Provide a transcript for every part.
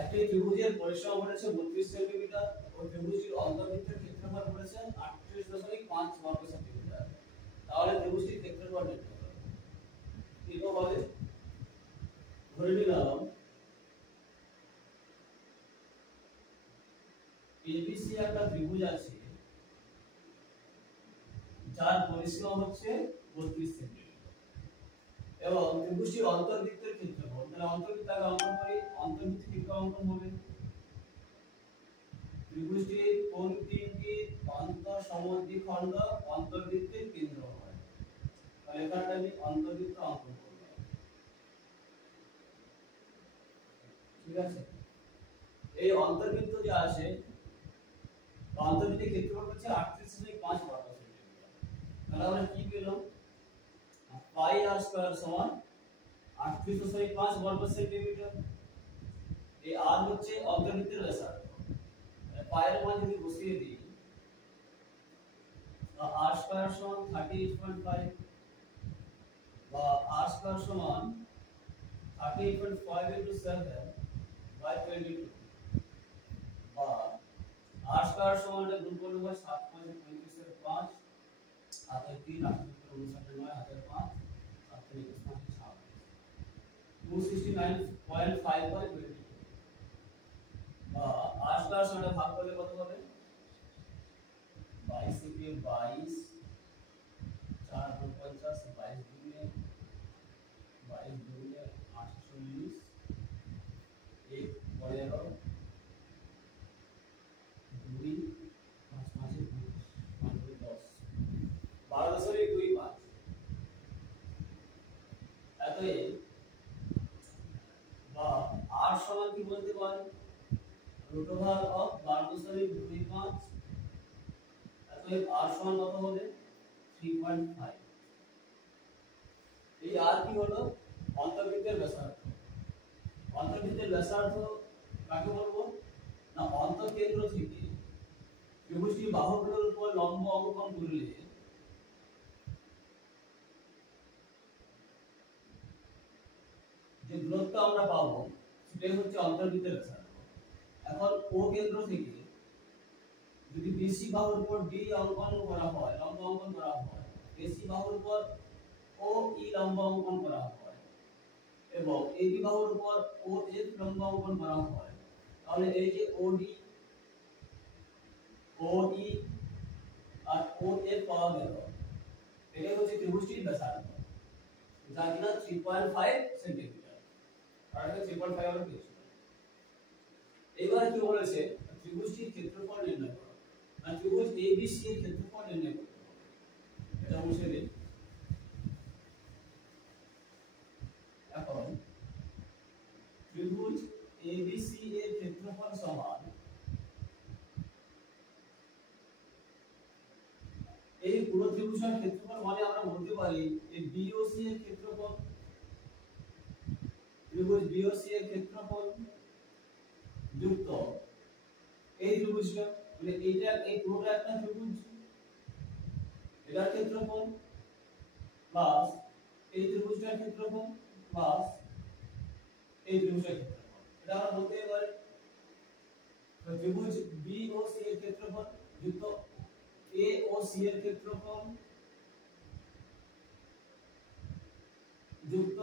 একটি ত্রিভুজের পরিসীমা বলেছে 32 সেন্টিমিটার ও ত্রিভুজটির অন্তর্বৃত্তের ক্ষেত্রফল বলেছে 38.5 বর্গ সেন্টিমিটার। তাহলে ত্রিভুজটির ক্ষেত্রফল নির্ণয় করো। কিভাবে? ধরে নিলাম ABC একটা ত্রিভুজ আছে যার পরিসীমা হচ্ছে 32 সেন্টিমিটার এবং ত্রিভুজটির অন্তর্বৃত্তের ক্ষেত্রফল, তাহলে অন্তর্বৃত্ত আগে অঙ্কন করি। অন্তর্বৃত্ত কিভাবে অঙ্কন হবে? ত্রিভুজটির কোন তিনটি অন্তঃসমদ্বিখণ্ড অন্তর্বৃত্তের কেন্দ্র হয়, তাহলে এখানে আমি অন্তর্বৃত্ত অঙ্কন করব। ঠিক আছে, এই অন্তর্বৃত্ত যে আছে অন্তর্বৃত্তের ক্ষেত্রফল হচ্ছে 38.5 বর্গ সেন্টিমিটার। তাহলে আমরা কি পেলাম? পাই আর স্কয়ার সমান 38.5 বর্গ সেন্টিমিটার। এই আর হচ্ছে অন্তর্বৃত্তের ব্যাসার্ধ। পায়ের মান যদি বসিয়ে দিই, আর স্কয়ার সমান 38.5 বা আর স্কয়ার সমান 38.5 into 7 by 22 বা আর স্কয়ার সমান গুণ করলে হয় 7 5 35 এর 5 হাতের 3 8 59 9 হাতের 5 7 3 5 269.5 by 22 বা আর স্কয়ার সমান ভাগ করলে কত হবে? 22 কে 22 4 2 50 22 দুগুণে 22 দুগুণে 48 1 15 2 5 5 5 10 12.25 এতএব বা আর সমান কি বলতে পারি? √ অফ 12.25 এতএব আর সমান কত হবে? 3.5। এই আর কি হলো? অন্তর্বৃত্তের ব্যাসার্ধ। অন্তর্বৃত্তের ব্যাসার্ধ কাকে বলবো? না, অন্তঃকেন্দ্র থেকে ত্রিভুজটির বাহুগুলোর উপর লম্ব অঙ্কন করলে যে দূরত্ব আমরা পাবো সেটাই হচ্ছে অন্তর্বৃত্তের ব্যাসার্ধ। এখন ও কেন্দ্র থেকে যদি বিসি বাহুর উপর ডি অঙ্কন করা হয়, লম্ব অঙ্কন করা হয়, এসি বাহুর উপর ও ই লম্ব অঙ্কন করা হয় এবং এবি বাহুর উপর ও এফ লম্ব অঙ্কন করা হয়, তাহলে এই যে ওডি ও ই আর ও এফ পাওয়া গেল, এটাই হচ্ছে ত্রিভুজটির ব্যাসার্ধ, যা কিনা 3.5 সেন্টিমিটার। আর এটা 3.5 আমরা পেয়েছি। এবার কি বলেছে? ত্রিভুজটির ক্ষেত্রফল নির্ণয় করো। আর ত্রিভুজ ABC এর ক্ষেত্রফল নির্ণয় করতে হবে। এটা মুছে দিই। এখন ত্রিভুজ ABC এর ক্ষেত্রফল সমান এই পুরো ত্রিভুজের ক্ষেত্রফল মানে আমরা বলতে পারি এই BOC এর ক্ষেত্রফল। ত্রিভুজ BOC এর ক্ষেত্রফল যুক্ত এই ত্রিভুজটা, মানে এইটা এই পুরোটা একটা ত্রিভুজ, এটার ক্ষেত্রফল প্লাস এই ত্রিভুজটার ক্ষেত্রফল প্লাস এই ত্রিভুজটার ক্ষেত্রফল। এটা আমরা বলতে পারি ত্রিভুজ BOC এর ক্ষেত্রফল যুক্ত AOC এর ক্ষেত্রফল যুক্ত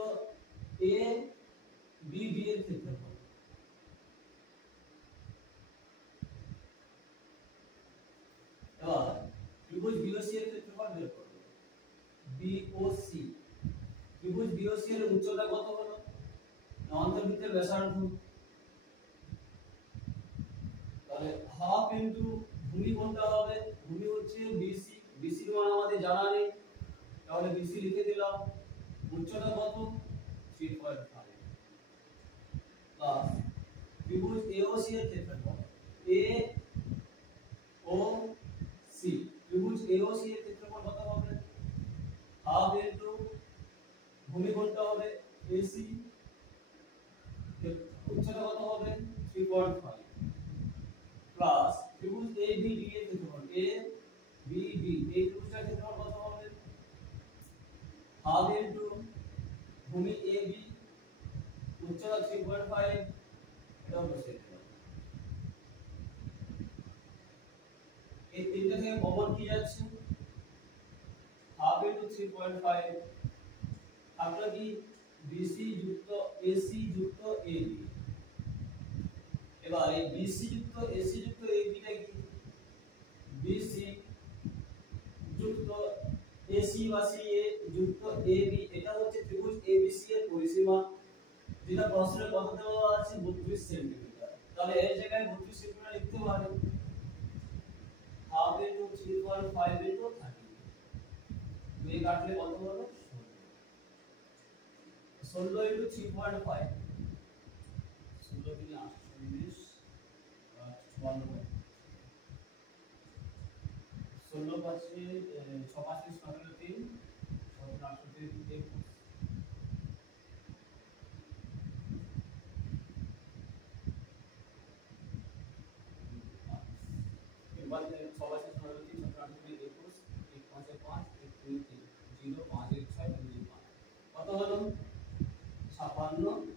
ABD এর ক্ষেত্রফল। এবার ত্রিভুজ BOC এর ক্ষেত্রফল বের করব। BOC, ত্রিভুজ BOC এর উচ্চতা কত হলো? অন্তর্বৃত্তের ব্যাসার্ধ, তাহলে হাফ ইনটু ভূমি কোনটা হবে? ভূমি হচ্ছে BC, BC এর মান আমাদের জানা নেই, তাহলে BC লিখে দিলাম। উচ্চতা কত? 3.5 প্লাস ত্রিভুজ AOC এর ক্ষেত্রফল AOC, ত্রিভুজ AOC এর ক্ষেত্রফল কত হবে? হাফ ইনটু ভূমি কোনটা হবে? AC, উচ্চতা কত হবে? 3.5 প্লাস ত্রিভুজ ABD এর ক্ষেত্রফল ABD, এই ত্রিভুজটার ক্ষেত্রফল কত হবে? হাফ ইনটু ভূমি AB, উচ্চতা 3.5 এটাও বসিয়ে দিতে পারি। এই তিনটা থেকে কমন কি যাচ্ছে, হাফ ইনটু 3.5 থাকলো কি বিসি যুক্ত এসি যুক্ত এবি। এবার এই বিসি যুক্ত এসি যুক্ত এবিটা কি, বিসি যুক্ত এসি বা সিএ যুক্ত এবি, এটা হচ্ছে ত্রিভুজ এবিসি এর পরিসীমা, যেটা প্রশ্নে কত দেওয়া আছে 32 সেন্টিমিটার। তাহলে এই জায়গায় 32 সেন্টিমিটার লিখতে পারি, হাফ ইনটু 3.5 ইনটু 30, দুই কাটলে কত হলো 16 ইনটু 3.5, 16 গুণে 48 আর 54, 16 পাঁচে 6 পাঁচে 3, 17 18 21, এবার 6 পাঁচে 3, 17 18 21, 1 পাঁচে 5, 1 2 3, 0 5 1 6 2 5, কত হলো 56